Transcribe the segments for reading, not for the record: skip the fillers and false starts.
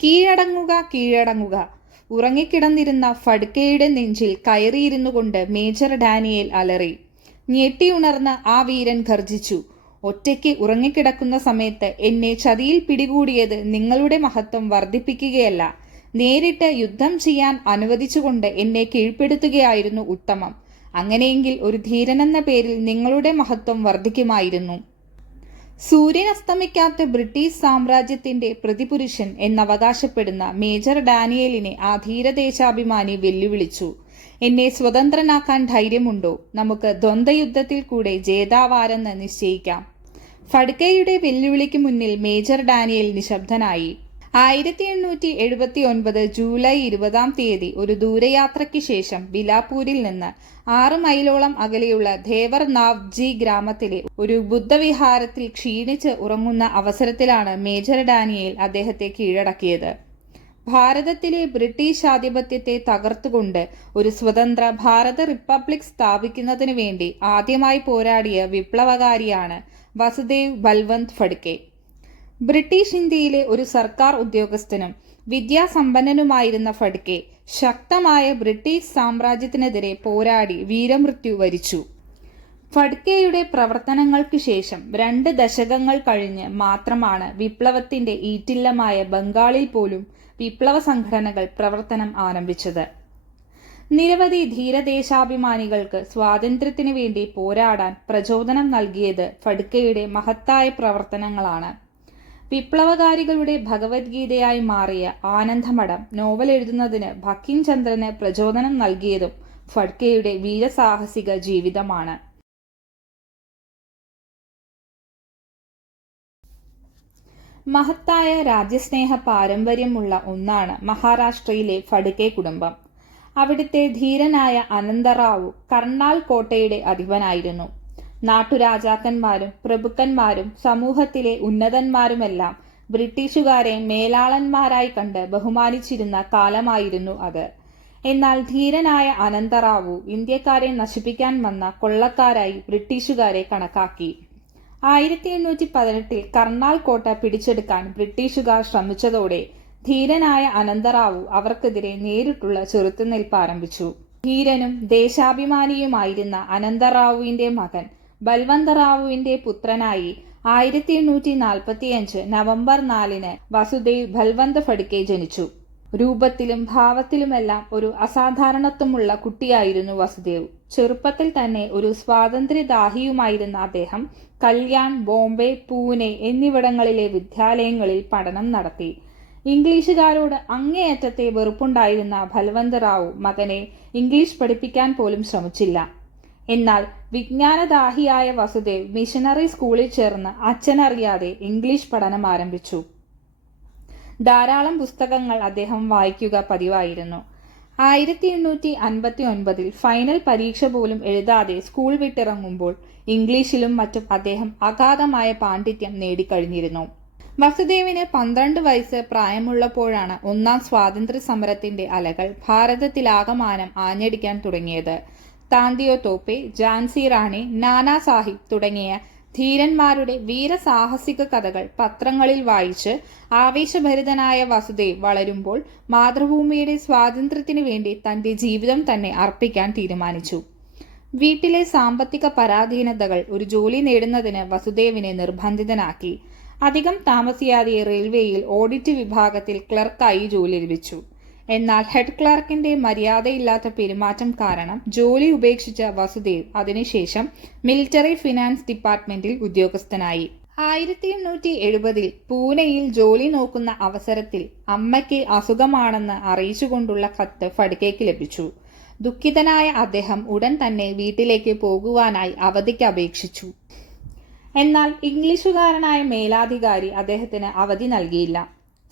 കീഴടങ്ങുക, കീഴടങ്ങുക. ഉറങ്ങിക്കിടന്നിരുന്ന ഫഡ്കെയുടെ നെഞ്ചിൽ കയറിയിരുന്നു കൊണ്ട് മേജർ ഡാനിയേൽ അലറി. ഞെട്ടിയുണർന്ന ആ വീരൻ ഗർജിച്ചു. ഒറ്റയ്ക്ക് ഉറങ്ങിക്കിടക്കുന്ന സമയത്ത് എന്നെ ചതിയിൽ പിടികൂടിയത് നിങ്ങളുടെ മഹത്വം വർദ്ധിപ്പിക്കുകയല്ല, നേരിട്ട് യുദ്ധം ചെയ്യാൻ അനുവദിച്ചുകൊണ്ട് എന്നെ കീഴ്പ്പെടുത്തുകയായിരുന്നു ഉത്തമം. അങ്ങനെയെങ്കിൽ ഒരു ധീരനെന്ന പേരിൽ നിങ്ങളുടെ മഹത്വം വർദ്ധിക്കുമായിരുന്നു. സൂര്യൻ അസ്തമിക്കാത്ത ബ്രിട്ടീഷ് സാമ്രാജ്യത്തിന്റെ പ്രതിപുരുഷൻ എന്നവകാശപ്പെടുന്ന മേജർ ഡാനിയേലിനെ ആ ധീരദേശാഭിമാനി വെല്ലുവിളിച്ചു. എന്നെ സ്വതന്ത്രനാക്കാൻ ധൈര്യമുണ്ടോ? നമുക്ക് ദ്വന്ദ്വയുദ്ധത്തിൽ കൂടെ ജേതാവാരെന്ന് നിശ്ചയിക്കാം. ഫഡ്കെയുടെ വെല്ലുവിളിക്ക് മുന്നിൽ മേജർ ഡാനിയേൽ നിശബ്ദനായി. 1879 ജൂലൈ 20 ഒരു ദൂരയാത്രയ്ക്ക് ശേഷം ബിലാപൂരിൽ നിന്ന് 6 മൈലോളം അകലെയുള്ള ദേവർ നാവ്ജി ഗ്രാമത്തിലെ ഒരു ബുദ്ധവിഹാരത്തിൽ ക്ഷീണിച്ച് ഉറങ്ങുന്ന അവസരത്തിലാണ് മേജർ ഡാനിയേൽ അദ്ദേഹത്തെ കീഴടക്കിയത്. ഭാരതത്തിലെ ബ്രിട്ടീഷ് ആധിപത്യത്തെ തകർത്തുകൊണ്ട് ഒരു സ്വതന്ത്ര ഭാരത റിപ്പബ്ലിക് സ്ഥാപിക്കുന്നതിനു വേണ്ടി ആദ്യമായി പോരാടിയ വിപ്ലവകാരിയാണ് വസുദേവ് ബൽവന്ത് ഫഡ്കെ. ബ്രിട്ടീഷ് ഇന്ത്യയിലെ ഒരു സർക്കാർ ഉദ്യോഗസ്ഥനും വിദ്യാസമ്പന്നനുമായിരുന്ന ഫഡ്കെ ശക്തമായ ബ്രിട്ടീഷ് സാമ്രാജ്യത്തിനെതിരെ പോരാടി വീരമൃത്യു വരിച്ചു. ഫഡ്കെയുടെ പ്രവർത്തനങ്ങൾക്ക് ശേഷം 2 ദശകങ്ങൾ കഴിഞ്ഞ് മാത്രമാണ് വിപ്ലവത്തിന്റെ ഈറ്റില്ലമായ ബംഗാളിൽ പോലും വിപ്ലവ സംഘടനകൾ പ്രവർത്തനം ആരംഭിച്ചത്. നിരവധി ധീരദേശാഭിമാനികൾക്ക് സ്വാതന്ത്ര്യത്തിനു വേണ്ടി പോരാടാൻ പ്രചോദനം നൽകിയത് ഫഡ്കെയുടെ മഹത്തായ പ്രവർത്തനങ്ങളാണ്. വിപ്ലവകാരികളുടെ ഭഗവത്ഗീതയായി മാറിയ ആനന്ദമഠം നോവൽ എഴുതുന്നതിന് ബങ്കിം ചന്ദ്രന് പ്രചോദനം നൽകിയതും ഫഡ്കെയുടെ വീരസാഹസിക ജീവിതമാണ്. മഹത്തായ രാജ്യസ്നേഹ പാരമ്പര്യമുള്ള ഒന്നാണ് മഹാരാഷ്ട്രയിലെ ഫഡ്കെ കുടുംബം. അവിടുത്തെ ധീരനായ അനന്തറാവു കർണാൽ കോട്ടയുടെ അധിപനായിരുന്നു. നാട്ടുരാജാക്കന്മാരും പ്രഭുക്കന്മാരും സമൂഹത്തിലെ ഉന്നതന്മാരുമെല്ലാം ബ്രിട്ടീഷുകാരെ മേലാളന്മാരായി കണ്ട് ബഹുമാനിച്ചിരുന്ന കാലമായിരുന്നു അത്. എന്നാൽ ധീരനായ അനന്തറാവു ഇന്ത്യക്കാരെ നശിപ്പിക്കാൻ വന്ന കൊള്ളക്കാരായി ബ്രിട്ടീഷുകാരെ കണക്കാക്കി. 1818 കർണാൽ കോട്ട പിടിച്ചെടുക്കാൻ ബ്രിട്ടീഷുകാർ ശ്രമിച്ചതോടെ ധീരനായ അനന്തറാവു അവർക്കെതിരെ നേരിട്ടുള്ള ചെറുത്തുനിൽപ്പ് ആരംഭിച്ചു. ധീരനും ദേശാഭിമാനിയുമായിരുന്ന അനന്തറാവുവിന്റെ മകൻ ബൽവന്തറാവുവിന്റെ പുത്രനായി 1845 നവംബർ 4 വസുദേവ് ബൽവന്ത് ഫഡ്കെ ജനിച്ചു. രൂപത്തിലും ഭാവത്തിലുമെല്ലാം ഒരു അസാധാരണത്വമുള്ള കുട്ടിയായിരുന്നു വസുദേവ്. ചെറുപ്പത്തിൽ തന്നെ ഒരു സ്വാതന്ത്ര്യദാഹിയുമായിരുന്ന അദ്ദേഹം കല്യാൺ, ബോംബെ, പൂനെ എന്നിവിടങ്ങളിലെ വിദ്യാലയങ്ങളിൽ പഠനം നടത്തി. ഇംഗ്ലീഷുകാരോട് അങ്ങേയറ്റത്തെ വെറുപ്പുണ്ടായിരുന്ന ബൽവന്തറാവു മകനെ ഇംഗ്ലീഷ് പഠിപ്പിക്കാൻ പോലും ശ്രമിച്ചില്ല. എന്നാൽ വിജ്ഞാനദാഹിയായ വസുദേവ് മിഷനറി സ്കൂളിൽ ചേർന്ന് അച്ഛനറിയാതെ ഇംഗ്ലീഷ് പഠനം ആരംഭിച്ചു. ധാരാളം പുസ്തകങ്ങൾ അദ്ദേഹം വായിക്കുക പതിവായിരുന്നു. 1859 ഫൈനൽ പരീക്ഷ പോലും എഴുതാതെ സ്കൂൾ വിട്ടിറങ്ങുമ്പോൾ ഇംഗ്ലീഷിലും മറ്റും അദ്ദേഹം അഗാധമായ പാണ്ഡിത്യം നേടിക്കഴിഞ്ഞിരുന്നു. വസുദേവിന് 12 വയസ്സ് പ്രായമുള്ളപ്പോഴാണ് ഒന്നാം സ്വാതന്ത്ര്യ സമരത്തിന്റെ അലകൾ ഭാരതത്തിലാകമാനം ആഞ്ഞടിക്കാൻ തുടങ്ങിയത്. താന്തിയോ തോപ്പെ, ഝാൻസി റാണി, നാനാ സാഹിബ് തുടങ്ങിയ ധീരന്മാരുടെ വീരസാഹസിക കഥകൾ പത്രങ്ങളിൽ വായിച്ച് ആവേശഭരിതനായ വസുദേവ് വളരുമ്പോൾ മാതൃഭൂമിയുടെ സ്വാതന്ത്ര്യത്തിനു വേണ്ടി തന്റെ ജീവിതം തന്നെ അർപ്പിക്കാൻ തീരുമാനിച്ചു. വീട്ടിലെ സാമ്പത്തിക പരാധീനതകൾ ഒരു ജോലി നേടുന്നതിന് വസുദേവിനെ നിർബന്ധിതനാക്കി. അധികം താമസിയാതെ റെയിൽവേയിൽ ഓഡിറ്റ് വിഭാഗത്തിൽ ക്ലർക്കായി ജോലി ലഭിച്ചു. എന്നാൽ ഹെഡ് ക്ലർക്കിന്റെ മര്യാദയില്ലാത്ത പെരുമാറ്റം കാരണം ജോലി ഉപേക്ഷിച്ച വസുദേവ് അതിനുശേഷം മിലിറ്ററി ഫിനാൻസ് ഡിപ്പാർട്ട്മെന്റിൽ ഉദ്യോഗസ്ഥനായി. 1870 പൂനെയിൽ ജോലി നോക്കുന്ന അവസരത്തിൽ അമ്മയ്ക്ക് അസുഖമാണെന്ന് അറിയിച്ചുകൊണ്ടുള്ള കത്ത് ഫഡ്കെക്ക് ലഭിച്ചു. ദുഃഖിതനായ അദ്ദേഹം ഉടൻ തന്നെ വീട്ടിലേക്ക് പോകുവാനായി അവധിക്ക് അപേക്ഷിച്ചു. എന്നാൽ ഇംഗ്ലീഷുകാരനായ മേലാധികാരി അദ്ദേഹത്തിന് അവധി നൽകിയില്ല.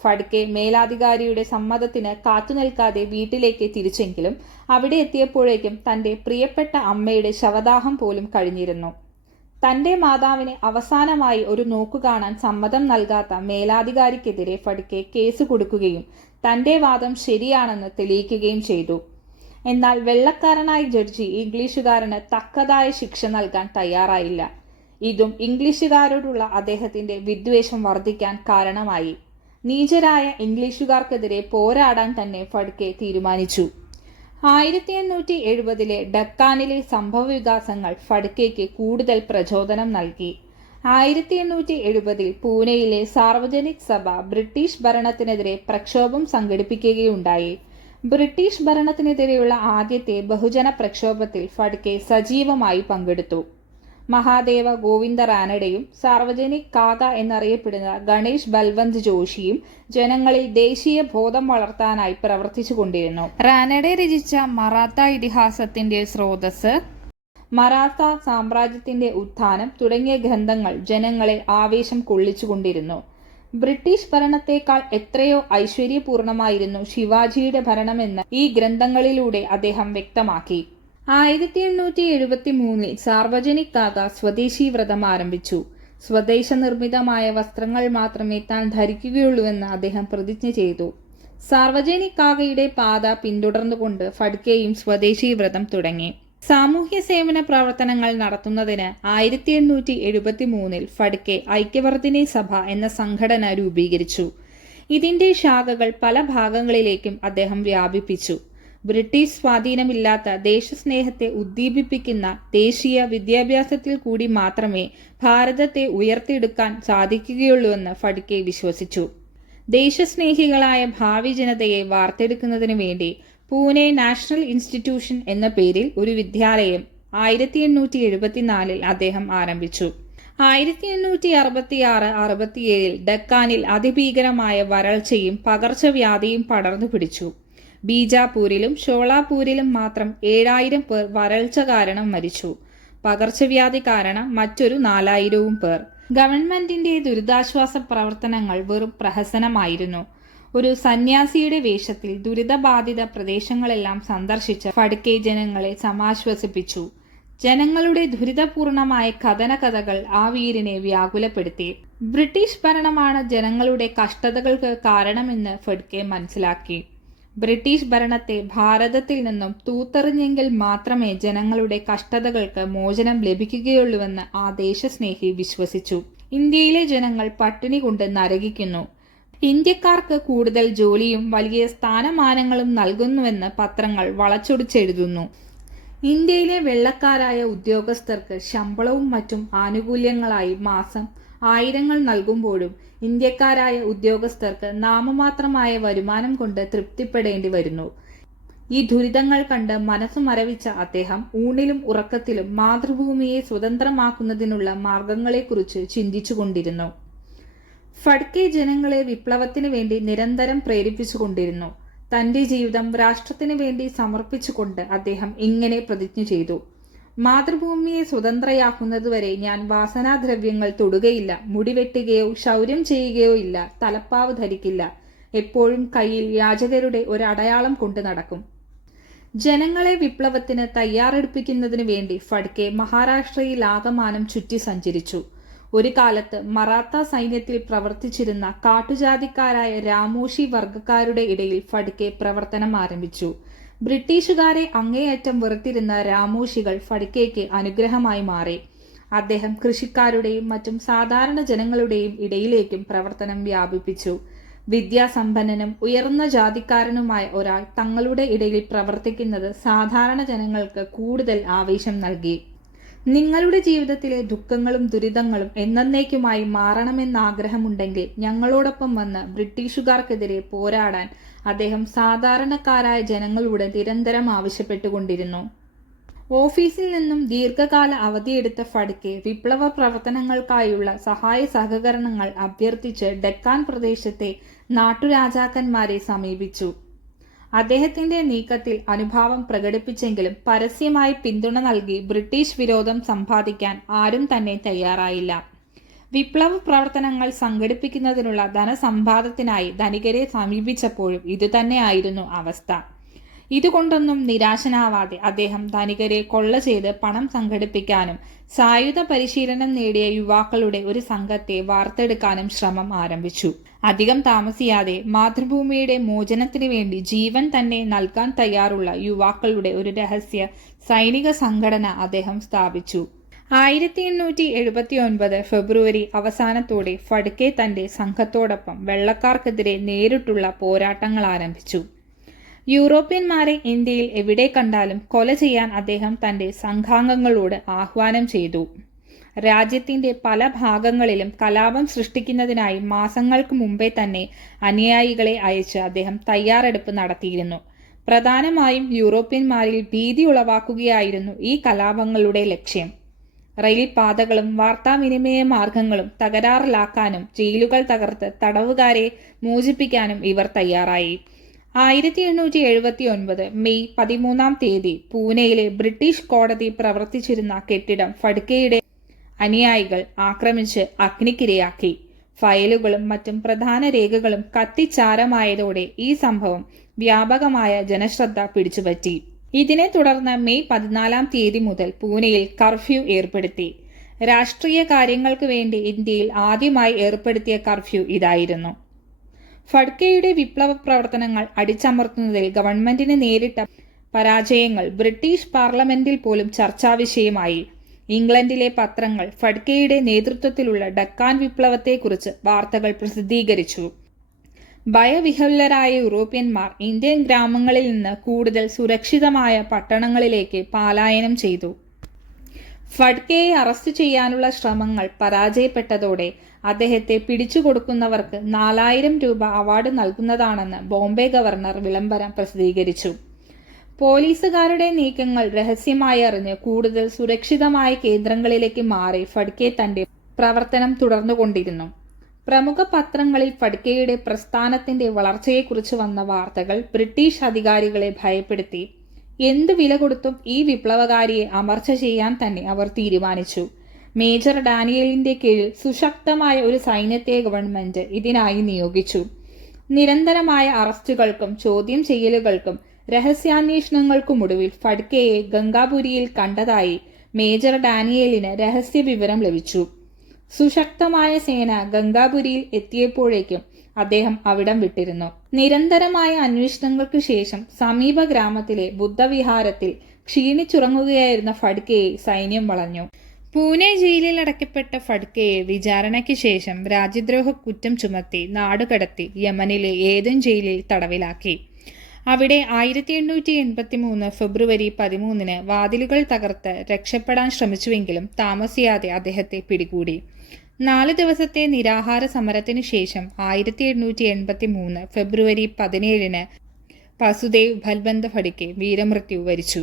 ഫഡ്കെ മേലാധികാരിയുടെ സമ്മതത്തിന് കാത്തുനിൽക്കാതെ വീട്ടിലേക്ക് തിരിച്ചെങ്കിലും അവിടെ എത്തിയപ്പോഴേക്കും തന്റെ പ്രിയപ്പെട്ട അമ്മയുടെ ശവദാഹം പോലും കഴിഞ്ഞിരുന്നു. തന്റെ മാതാവിന് അവസാനമായി ഒരു നോക്കു കാണാൻ സമ്മതം നൽകാത്ത മേലാധികാരിക്കെതിരെ ഫഡ്കെ കേസ് കൊടുക്കുകയും തന്റെ വാദം ശരിയാണെന്ന് തെളിയിക്കുകയും ചെയ്തു. എന്നാൽ വെള്ളക്കാരനായ ജഡ്ജി ഇംഗ്ലീഷുകാരന് തക്കതായ ശിക്ഷ നൽകാൻ തയ്യാറായില്ല. ഇതും ഇംഗ്ലീഷുകാരോടുള്ള അദ്ദേഹത്തിന്റെ വിദ്വേഷം വർദ്ധിക്കാൻ കാരണമായി. നീചരായ ഇംഗ്ലീഷുകാർക്കെതിരെ പോരാടാൻ തന്നെ ഫഡ്കെ തീരുമാനിച്ചു. 1870 ഡക്കാനിലെ സംഭവവികാസങ്ങൾ ഫഡ്കെയ്ക്ക് കൂടുതൽ പ്രചോദനം നൽകി. 1870 പൂനെയിലെ സാർവജനിക് സഭ ബ്രിട്ടീഷ് ഭരണത്തിനെതിരെ പ്രക്ഷോഭം സംഘടിപ്പിക്കുകയുണ്ടായി. ബ്രിട്ടീഷ് ഭരണത്തിനെതിരെയുള്ള ആദ്യത്തെ ബഹുജന പ്രക്ഷോഭത്തിൽ ഫഡ്കെ സജീവമായി പങ്കെടുത്തു. മഹാദേവ ഗോവിന്ദ റാനഡെയും സാർവജനിക് കാക എന്നറിയപ്പെടുന്ന ഗണേഷ് ബൽവന്ത് ജോഷിയും ജനങ്ങളിൽ ദേശീയ ബോധം വളർത്താനായി പ്രവർത്തിച്ചുകൊണ്ടിരുന്നു. റാനഡെ രചിച്ച മറാത്ത ഇതിഹാസത്തിന്റെ സ്രോതസ്, മറാത്ത സാമ്രാജ്യത്തിന്റെ ഉത്ഥാനം തുടങ്ങിയ ഗ്രന്ഥങ്ങൾ ജനങ്ങളെ ആവേശം കൊള്ളിച്ചുകൊണ്ടിരുന്നു. ബ്രിട്ടീഷ് ഭരണത്തേക്കാൾ എത്രയോ ഐശ്വര്യപൂർണമായിരുന്നു ശിവാജിയുടെ ഭരണമെന്ന് ഈ ഗ്രന്ഥങ്ങളിലൂടെ അദ്ദേഹം വ്യക്തമാക്കി. 1873 സാർവജനിക് കാക സ്വദേശി വ്രതം ആരംഭിച്ചു. സ്വദേശ നിർമ്മിതമായ വസ്ത്രങ്ങൾ മാത്രമേ താൻ ധരിക്കുകയുള്ളൂവെന്ന് അദ്ദേഹം പ്രതിജ്ഞ ചെയ്തു. സാർവജനിക് കാകയുടെ പാത പിന്തുടർന്നുകൊണ്ട് ഫഡ്കെയും സ്വദേശി വ്രതം തുടങ്ങി. സാമൂഹ്യ സേവന പ്രവർത്തനങ്ങൾ നടത്തുന്നതിന് 1873 ഫഡ്കെ ഐക്യവർദ്ധിനി സഭ എന്ന സംഘടന രൂപീകരിച്ചു. ഇതിന്റെ ശാഖകൾ പല ഭാഗങ്ങളിലേക്കും അദ്ദേഹം വ്യാപിപ്പിച്ചു. ബ്രിട്ടീഷ് സ്വാധീനമില്ലാത്ത ദേശസ്നേഹത്തെ ഉദ്ദീപിപ്പിക്കുന്ന ദേശീയ വിദ്യാഭ്യാസത്തിൽ കൂടി മാത്രമേ ഭാരതത്തെ ഉയർത്തിയെടുക്കാൻ സാധിക്കുകയുള്ളൂവെന്ന് ഫഡ്കെ വിശ്വസിച്ചു. ദേശസ്നേഹികളായ ഭാവി ജനതയെ വാർത്തെടുക്കുന്നതിനു വേണ്ടി പൂനെ നാഷണൽ ഇൻസ്റ്റിറ്റ്യൂഷൻ എന്ന പേരിൽ ഒരു വിദ്യാലയം 1874 അദ്ദേഹം ആരംഭിച്ചു. 1866-67 ഡക്കാനിൽ അതിഭീകരമായ വരൾച്ചയും പകർച്ചവ്യാധിയും പടർന്നു പിടിച്ചു. ബീജാപൂരിലും ഷോളാപൂരിലും മാത്രം 7000 പേർ വരൾച്ച കാരണം മരിച്ചു. പകർച്ചവ്യാധി കാരണം മറ്റൊരു 4000 പേർ. ഗവൺമെന്റിന്റെ ദുരിതാശ്വാസ പ്രവർത്തനങ്ങൾ വെറും പ്രഹസനമായിരുന്നു. ഒരു സന്യാസിയുടെ വേഷത്തിൽ ദുരിതബാധിത പ്രദേശങ്ങളെല്ലാം സന്ദർശിച്ച ഫഡ്കെ ജനങ്ങളെ സമാശ്വസിപ്പിച്ചു. ജനങ്ങളുടെ ദുരിതപൂർണമായ കഥനകഥകൾ ആ വീരനെ വ്യാകുലപ്പെടുത്തി. ബ്രിട്ടീഷ് ഭരണമാണ് ജനങ്ങളുടെ കഷ്ടതകൾക്ക് കാരണമെന്ന് ഫഡ്കെ മനസ്സിലാക്കി. ബ്രിട്ടീഷ് ഭരണത്തെ ഭാരതത്തിൽ നിന്നും തൂത്തെറിഞ്ഞെങ്കിൽ മാത്രമേ ജനങ്ങളുടെ കഷ്ടതകൾക്ക് മോചനം ലഭിക്കുകയുള്ളൂവെന്ന് ആ ദേശസ്നേഹി വിശ്വസിച്ചു. ഇന്ത്യയിലെ ജനങ്ങൾ പട്ടിണി കൊണ്ട് നരകിക്കുന്നു. ഇന്ത്യക്കാർക്ക് കൂടുതൽ ജോലിയും വലിയ സ്ഥാനമാനങ്ങളും നൽകുന്നുവെന്ന് പത്രങ്ങൾ വളച്ചൊടിച്ചെഴുതുന്നു. ഇന്ത്യയിലെ വെള്ളക്കാരായ ഉദ്യോഗസ്ഥർക്ക് ശമ്പളവും മറ്റും ആനുകൂല്യങ്ങളായി മാസം 1000 നൽകുമ്പോഴും ഇന്ത്യക്കാരായ ഉദ്യോഗസ്ഥർക്ക് നാമമാത്രമായ വരുമാനം കൊണ്ട് തൃപ്തിപ്പെടേണ്ടി വരുന്നു. ഈ ദുരിതങ്ങൾ കണ്ട് മനസ്സു മരവിച്ച അദ്ദേഹം ഊണിലും ഉറക്കത്തിലും മാതൃഭൂമിയെ സ്വതന്ത്രമാക്കുന്നതിനുള്ള മാർഗങ്ങളെക്കുറിച്ച് ചിന്തിച്ചുകൊണ്ടിരുന്നു. ഫഡ്കെ ജനങ്ങളെ വിപ്ലവത്തിനു വേണ്ടി നിരന്തരം പ്രേരിപ്പിച്ചുകൊണ്ടിരുന്നു. തന്റെ ജീവിതം രാഷ്ട്രത്തിനു വേണ്ടി സമർപ്പിച്ചുകൊണ്ട് അദ്ദേഹം ഇങ്ങനെ പ്രതിജ്ഞ ചെയ്തു: മാതൃഭൂമിയെ സ്വതന്ത്രയാക്കുന്നതുവരെ ഞാൻ വാസനാദ്രവ്യങ്ങൾ തൊടുകയില്ല, മുടിവെട്ടുകയോ ക്ഷൗര്യം ചെയ്യുകയോ ഇല്ല, തലപ്പാവ് ധരിക്കില്ല, എപ്പോഴും കയ്യിൽ യാചകരുടെ ഒരടയാളം കൊണ്ട് നടക്കും. ജനങ്ങളെ വിപ്ലവത്തിന് തയ്യാറെടുപ്പിക്കുന്നതിനു വേണ്ടി ഫഡ്കെ മഹാരാഷ്ട്രയിൽ ആകമാനം ചുറ്റി സഞ്ചരിച്ചു. ഒരു കാലത്ത് മറാത്ത സൈന്യത്തിൽ പ്രവർത്തിച്ചിരുന്ന കാട്ടുജാതിക്കാരായ രാമോഷി വർഗക്കാരുടെ ഇടയിൽ ഫഡ്കെ പ്രവർത്തനം ആരംഭിച്ചു. ബ്രിട്ടീഷുകാരെ അങ്ങേയറ്റം വെറുത്തിരുന്ന രാമോഷികൾ ഫഡ്കെയ്ക്ക് അനുഗ്രഹമായി മാറി. അദ്ദേഹം കൃഷിക്കാരുടെയും മറ്റും സാധാരണ ജനങ്ങളുടെയും ഇടയിലേക്കും പ്രവർത്തനം വ്യാപിപ്പിച്ചു. വിദ്യാസമ്പന്നനും ഉയർന്ന ജാതിക്കാരനുമായ ഒരാൾ തങ്ങളുടെ ഇടയിൽ പ്രവർത്തിക്കുന്നത് സാധാരണ ജനങ്ങൾക്ക് കൂടുതൽ ആവേശം നൽകി. നിങ്ങളുടെ ജീവിതത്തിലെ ദുഃഖങ്ങളും ദുരിതങ്ങളും എന്നേക്കുമായി മാറണമെന്നാഗ്രഹമുണ്ടെങ്കിൽ ഞങ്ങളോടൊപ്പം വന്ന് ബ്രിട്ടീഷുകാർക്കെതിരെ പോരാടാൻ അദ്ദേഹം സാധാരണക്കാരായ ജനങ്ങളോട് നിരന്തരം ആവശ്യപ്പെട്ടുകൊണ്ടിരുന്നു. ഓഫീസിൽ നിന്നും ദീർഘകാല അവധിയെടുത്ത ഫഡ്കെ വിപ്ലവ പ്രവർത്തനങ്ങൾക്കായുള്ള സഹായ സഹകരണങ്ങൾ അഭ്യർത്ഥിച്ച് ഡെക്കാൻ പ്രദേശത്തെ നാട്ടുരാജാക്കന്മാരെ സമീപിച്ചു. അദ്ദേഹത്തിന്റെ നീക്കത്തിൽ അനുഭാവം പ്രകടിപ്പിച്ചെങ്കിലും പരസ്യമായി പിന്തുണ നൽകി ബ്രിട്ടീഷ് വിരോധം സമ്പാദിക്കാൻ ആരും തന്നെ തയ്യാറായില്ല. വിപ്ലവ പ്രവർത്തനങ്ങൾ സംഘടിപ്പിക്കുന്നതിനുള്ള ധനസമ്പാദത്തിനായി ധനികരെ സമീപിച്ചപ്പോഴും ഇതുതന്നെയായിരുന്നു അവസ്ഥ. ഇതുകൊണ്ടൊന്നും നിരാശനാവാതെ അദ്ദേഹം ധനികരെ കൊള്ള ചെയ്ത് പണം സംഘടിപ്പിക്കാനും സായുധ പരിശീലനം നേടിയ യുവാക്കളുടെ ഒരു സംഘത്തെ വാർത്തെടുക്കാനും ശ്രമം ആരംഭിച്ചു. അധികം താമസിയാതെ മാതൃഭൂമിയുടെ മോചനത്തിനു വേണ്ടി ജീവൻ തന്നെ നൽകാൻ തയ്യാറുള്ള യുവാക്കളുടെ ഒരു രഹസ്യ സൈനിക സംഘടന അദ്ദേഹം സ്ഥാപിച്ചു. 1879 ഫെബ്രുവരി അവസാനത്തോടെ ഫഡ്കെ തന്റെ സംഘത്തോടൊപ്പം വെള്ളക്കാർക്കെതിരെ നേരിട്ടുള്ള പോരാട്ടങ്ങൾ ആരംഭിച്ചു. യൂറോപ്യന്മാരെ ഇന്ത്യയിൽ എവിടെ കണ്ടാലും കൊല ചെയ്യാൻ അദ്ദേഹം തന്റെ സംഘാംഗങ്ങളോട് ആഹ്വാനം ചെയ്തു. രാജ്യത്തിന്റെ പല ഭാഗങ്ങളിലും കലാപം സൃഷ്ടിക്കുന്നതിനായി മാസങ്ങൾക്ക് മുമ്പേ തന്നെ അനുയായികളെ അയച്ച് അദ്ദേഹം തയ്യാറെടുപ്പ് നടത്തിയിരുന്നു. പ്രധാനമായും യൂറോപ്യന്മാരിൽ ഭീതി ഉളവാക്കുകയായിരുന്നു ഈ കലാപങ്ങളുടെ ലക്ഷ്യം. റെയിൽ പാതകളും വാർത്താവിനിമയ മാർഗങ്ങളും തകരാറിലാക്കാനും ജയിലുകൾ തകർത്ത് തടവുകാരെ മോചിപ്പിക്കാനും ഇവർ തയ്യാറായി. 1879 മെയ് 13 പൂനെയിലെ ബ്രിട്ടീഷ് കോടതി പ്രവർത്തിച്ചിരുന്ന കെട്ടിടം ഫഡ്കെയുടെ അനുയായികൾ ആക്രമിച്ച് അഗ്നിക്കിരയാക്കി. ഫയലുകളും മറ്റും പ്രധാന രേഖകളും കത്തിച്ചാരമായതോടെ ഈ സംഭവം വ്യാപകമായ ജനശ്രദ്ധ പിടിച്ചുപറ്റി. ഇതിനെ തുടർന്ന് മെയ് 14 മുതൽ പൂനെയിൽ കർഫ്യൂ ഏർപ്പെടുത്തി. രാഷ്ട്രീയ കാര്യങ്ങൾക്ക് വേണ്ടി ഇന്ത്യയിൽ ആദ്യമായി ഏർപ്പെടുത്തിയ കർഫ്യൂ ഇതായിരുന്നു. ഫഡ്കെയുടെ വിപ്ലവ പ്രവർത്തനങ്ങൾ അടിച്ചമർത്തുന്നതിൽ ഗവൺമെന്റിന് നേരിട്ട പരാജയങ്ങൾ ബ്രിട്ടീഷ് പാർലമെന്റിൽ പോലും ചർച്ചാവിഷയമായി. ഇംഗ്ലണ്ടിലെ പത്രങ്ങൾ ഫഡ്കെയുടെ നേതൃത്വത്തിലുള്ള ഡക്കാൻ വിപ്ലവത്തെക്കുറിച്ച് വാർത്തകൾ പ്രസിദ്ധീകരിച്ചു. ഭയവിഹ്വലരായ യൂറോപ്യന്മാർ ഇന്ത്യൻ ഗ്രാമങ്ങളിൽ നിന്ന് കൂടുതൽ സുരക്ഷിതമായ പട്ടണങ്ങളിലേക്ക് പലായനം ചെയ്തു. ഫഡ്കെയെ അറസ്റ്റ് ചെയ്യാനുള്ള ശ്രമങ്ങൾ പരാജയപ്പെട്ടതോടെ അദ്ദേഹത്തെ പിടിച്ചുകൊടുക്കുന്നവർക്ക് 4000 രൂപ അവാർഡ് നൽകുന്നതാണെന്ന് ബോംബെ ഗവർണർ വിളംബരം പ്രസിദ്ധീകരിച്ചു. പോലീസുകാരുടെ നീക്കങ്ങൾ രഹസ്യമായി അറിഞ്ഞ് കൂടുതൽ സുരക്ഷിതമായ കേന്ദ്രങ്ങളിലേക്ക് മാറി ഫഡ്കെ തന്റെ പ്രവർത്തനം തുടർന്നുകൊണ്ടിരുന്നു. പ്രമുഖ പത്രങ്ങളിൽ ഫഡ്കെയുടെ പ്രസ്ഥാനത്തിന്റെ വളർച്ചയെക്കുറിച്ച് വന്ന വാർത്തകൾ ബ്രിട്ടീഷ് അധികാരികളെ ഭയപ്പെടുത്തി. എന്തു വില കൊടുത്തും ഈ വിപ്ലവകാരിയെ അമർച്ച ചെയ്യാൻ തന്നെ അവർ തീരുമാനിച്ചു. മേജർ ഡാനിയലിന്റെ കീഴിൽ സുശക്തമായ ഒരു സൈന്യത്തെ ഗവൺമെന്റ് ഇതിനായി നിയോഗിച്ചു. നിരന്തരമായ അറസ്റ്റുകൾക്കും ചോദ്യം ചെയ്യലുകൾക്കും രഹസ്യാന്വേഷണങ്ങൾക്കുമൊടുവിൽ ഫഡ്കെയെ ഗംഗാപുരിയിൽ കണ്ടതായി മേജർ ഡാനിയലിന് രഹസ്യ വിവരം ലഭിച്ചു. സുശക്തമായ സേന ഗംഗാപുരിയിൽ എത്തിയപ്പോഴേക്കും അദ്ദേഹം അവിടം വിട്ടിരുന്നു. നിരന്തരമായ അന്വേഷണങ്ങൾക്ക് ശേഷം സമീപ ഗ്രാമത്തിലെ ബുദ്ധവിഹാരത്തിൽ ക്ഷീണിച്ചുറങ്ങുകയായിരുന്ന ഫഡ്കെയെ സൈന്യം വളഞ്ഞു. പൂനെ ജയിലിൽ അടയ്ക്കപ്പെട്ട ഫഡ്കെയെ വിചാരണയ്ക്ക് ശേഷം രാജ്യദ്രോഹ കുറ്റം ചുമത്തി നാടുകടത്തി യമനിലെ ഏദൻ ജയിലിൽ തടവിലാക്കി. അവിടെ 1883 ഫെബ്രുവരി 13 വാതിലുകൾ തകർത്ത് രക്ഷപ്പെടാൻ ശ്രമിച്ചുവെങ്കിലും താമസിയാതെ അദ്ദേഹത്തെ പിടികൂടി. 4 ദിവസത്തെ നിരാഹാര സമരത്തിനു ശേഷം 1883 ഫെബ്രുവരി 17 വസുദേവ് ബൽബന്ത് ഫഡ്കെ വീരമൃത്യു വരിച്ചു.